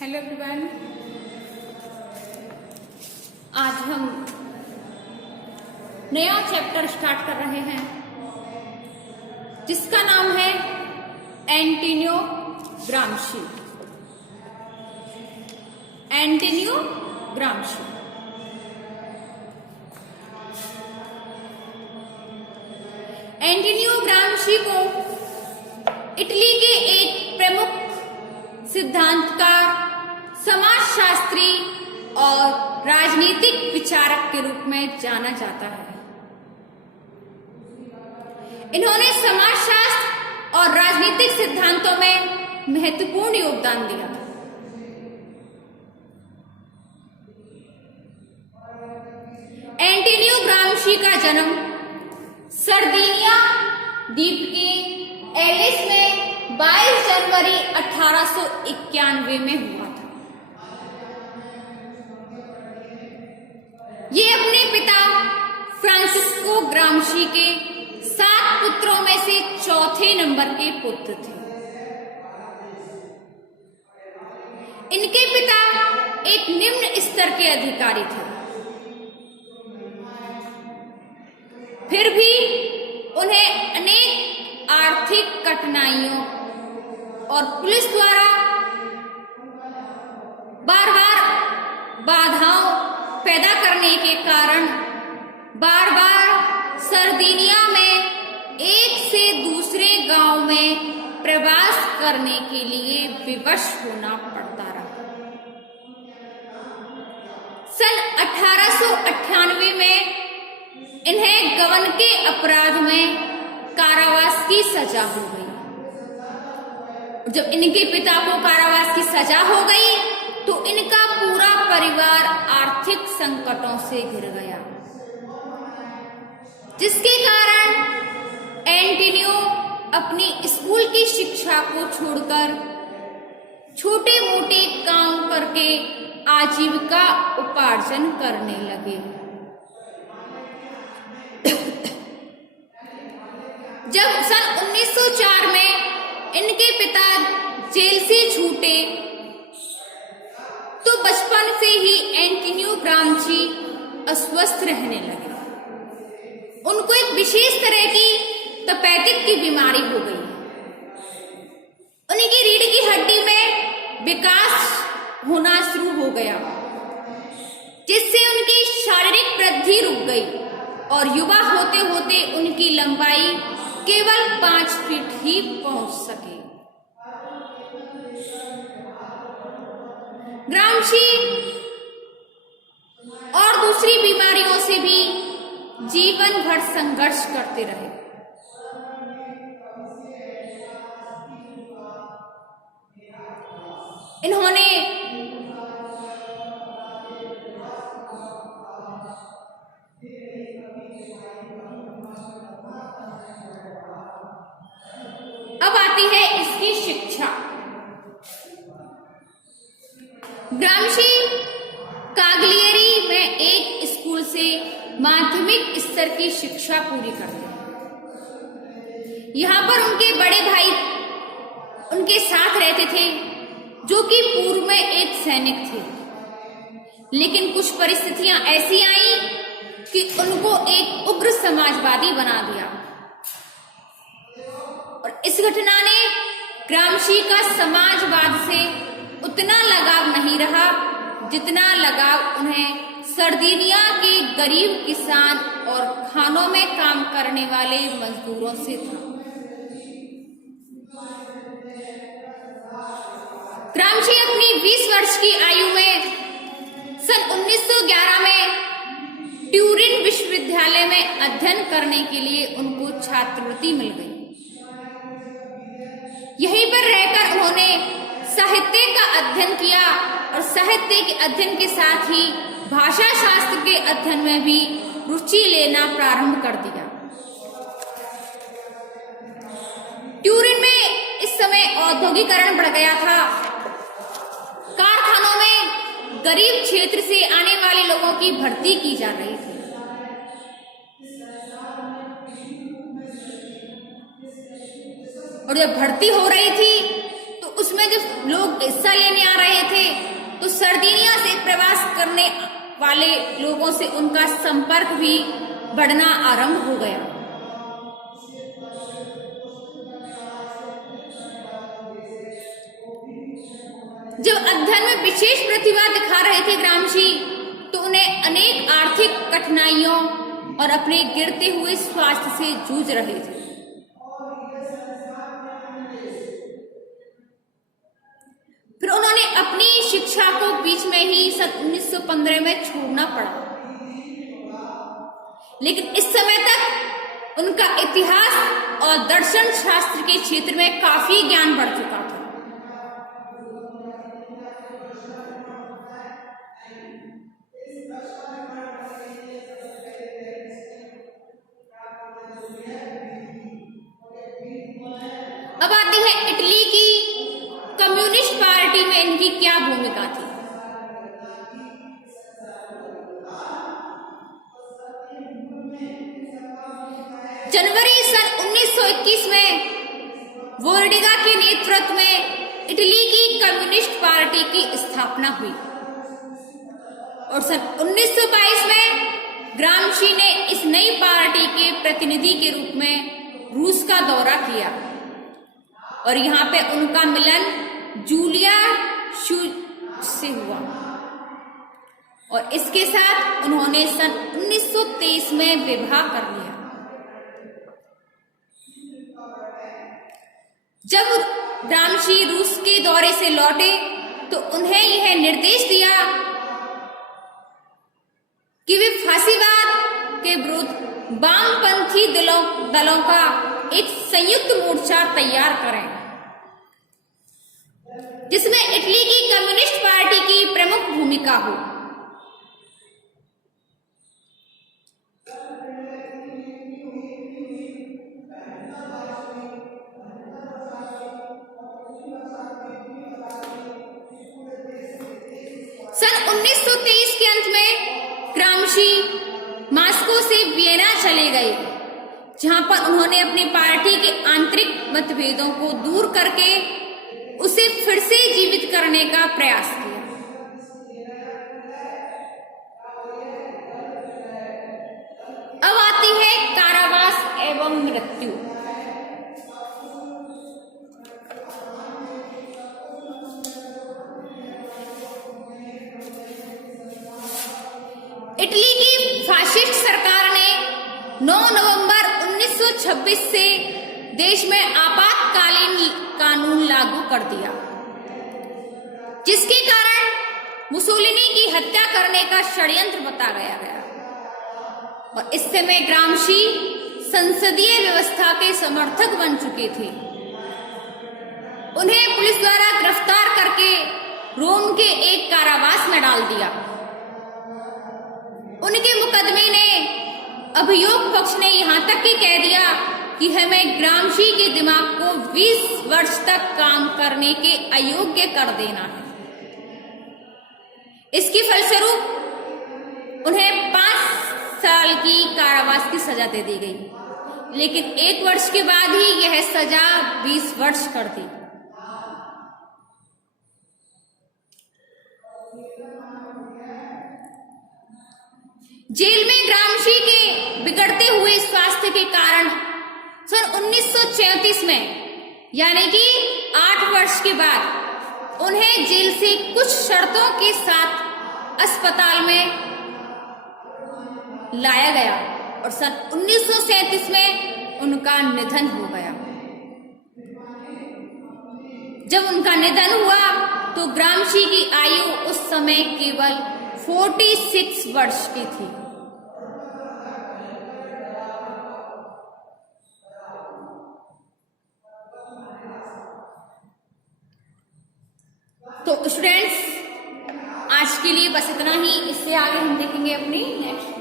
Hello everyone, आज हम नया चैप्टर स्टार्ट कर रहे हैं जिसका नाम है Antonio Gramsci. Antonio Gramsci Antonio Gramsci को इटली के एक प्रमुख सिद्धांतकार, समाजशास्त्री और राजनीतिक विचारक के रूप में जाना जाता है। इन्होंने समाजशास्त्र और राजनीतिक सिद्धांतों में महत्वपूर्ण योगदान दिया। एंटोनियो ग्राम्शी का जन्म सरदिनिया द्वीप के एलिस में 22 जनवरी 1891 में हुआ था। ये अपने पिता फ्रांसिस्को ग्राम्शी के 7 पुत्रों में से चौथे नंबर के पुत्र थे। इनके पिता एक निम्न स्तर के अधिकारी थे, फिर भी उन्हें अनेक आर्थिक कठिनाइयों और पुलिस द्वारा बार बार बाधाओं पैदा करने के कारण बार बार सरदिनिया में एक से दूसरे गांव में प्रवास करने के लिए विवश होना पड़ता रहा। सन 1898 में इन्हें गबन के अपराध में कारावास की सजा हो गई। जब इनके पिता को कारावास की सजा हो गई तो इनका पूरा परिवार आर्थिक संकटों से घिर गया, जिसके कारण एंटोनियो अपनी स्कूल की शिक्षा को छोड़कर छोटे मोटे काम करके आजीविका उपार्जन करने लगे। जब सन 1904 में इनके पिता जेल से छूटे तो बचपन से ही एंटोनियो ग्राम्शी अस्वस्थ रहने लगे। उनको एक विशेष तरह की तपेदिक की बीमारी हो गई। उनकी रीढ़ की हड्डी में विकास होना शुरू हो गया, जिससे उनकी शारीरिक वृद्धि रुक गई और युवा होते होते उनकी लंबाई केवल 5 फीट ही पहुंच सके। ग्राम्शी और दूसरी बीमारियों से भी जीवन भर संघर्ष करते रहे। इन्होंने अब आती है इसकी शिक्षा। ग्राम्शी काग्लियरी में एक स्कूल से माध्यमिक स्तर की शिक्षा पूरी करते हैं। यहाँ पर उनके बड़े भाई उनके साथ रहते थे, जो कि पूर्व में एक सैनिक थे, लेकिन कुछ परिस्थितियां ऐसी आई कि उनको एक उग्र समाजवादी बना दिया और इस घटना ने ग्राम्शी का समाजवाद से उतना लगाव नहीं रहा जितना लगाव उन्हें सरदिनिया के गरीब किसान और खानों में काम करने वाले मजदूरों से था। ग्राम्शी अपनी 20 वर्ष की आयु में सन 1911 में ट्यूरिन विश्वविद्यालय में अध्ययन करने के लिए उनको छात्रवृत्ति मिल गई। यहीं पर रहकर उन्होंने साहित्य का अध्ययन किया और साहित्य के अध्ययन के साथ ही भाषा शास्त्र के अध्ययन में भी रुचि लेना प्रारंभ कर दिया। ट्यूरिन में इस समय औद्योगिकरण बढ़ गया था। कारखानों में गरीब क्षेत्र से आने वाले लोगों की भर्ती की जा रही थी। और जब भर्ती हो रही थी तो उसमें जब लोग लोग हिस्सा लेने आ रहे थे, तो सर्दिनिया से प्रवास करने वाले लोगों से उनका संपर्क भी बढ़ना आरंभ हो गया। जब अध्ययन में विशेष प्रतिभा दिखा रहे थे ग्रामशी, तो उन्हें अनेक आर्थिक कठिनाइयों और अपने गिरते हुए स्वास्थ्य से जूझ रहे थे। फिर उन्होंने अपनी शिक्षा को बीच में ही सन 1915 में छोड़ना पड़ा, लेकिन इस समय तक उनका इतिहास और दर्शन शास्त्र के क्षेत्र में काफी ज्ञान बढ़ चुका था। अब आती है इटली की कम्युनिस्ट पार्टी में इनकी क्या भूमिका थी। जनवरी सन 1921 में वोर्डिगा के नेतृत्व में इटली की कम्युनिस्ट पार्टी की स्थापना हुई और सन 1922 में ग्रामशी ने इस नई पार्टी के प्रतिनिधि के रूप में रूस का दौरा किया और यहाँ पे उनका मिलन जूलिया शूज से हुआ और इसके साथ उन्होंने सन 1923 में विवाह कर लिया। जब ग्रामशी रूस के दौरे से लौटे तो उन्हें यह निर्देश दिया कि वे फांसीवाद के विरुद्ध वामपंथी दलों का एक संयुक्त मोर्चा तैयार करें, जिसमें इटली की कम्युनिस्ट पार्टी की प्रमुख भूमिका हो। सन 1923 के अंत में ग्रामशी मास्को से वियना चले गए, जहां पर उन्होंने अपनी पार्टी के आंतरिक मतभेदों को दूर करके उसे फिर से जीवित करने का प्रयास किया। अब आती है कारावास एवं मृत्यु। इटली की फाशिस्ट सरकार ने 9 नवंबर 1926 से देश में आपातकालीन कानून लागू कर दिया, जिसके कारण मुसोलिनी की हत्या करने का षड्यंत्र बताया गया और इस समय ग्रामशी संसदीय व्यवस्था के समर्थक बन चुके थे। उन्हें पुलिस द्वारा गिरफ्तार करके रोम के एक कारावास में डाल दिया। उनके मुकदमे ने अभियोग पक्ष ने यहां तक कि कह दिया कि हमें ग्रामशी के दिमाग को 20 वर्ष तक काम करने के अयोग्य कर देना है। इसके फलस्वरूप उन्हें 5 साल की कारावास की सजा दे दी गई, लेकिन 1 वर्ष के बाद ही यह सजा 20 वर्ष कर दी। जेल में ग्रामशी के बिगड़ते हुए स्वास्थ्य के कारण सन 1934 में, यानी कि 8 वर्ष के बाद, उन्हें जेल से कुछ शर्तों के साथ अस्पताल में लाया गया और सन 1937 में उनका निधन हो गया। जब उनका निधन हुआ तो ग्रामशी की आयु उस समय केवल 46 वर्ष की थी। तो स्टूडेंट्स, आज के लिए बस इतना ही। इससे आगे हम देखेंगे अपनी नेक्स्ट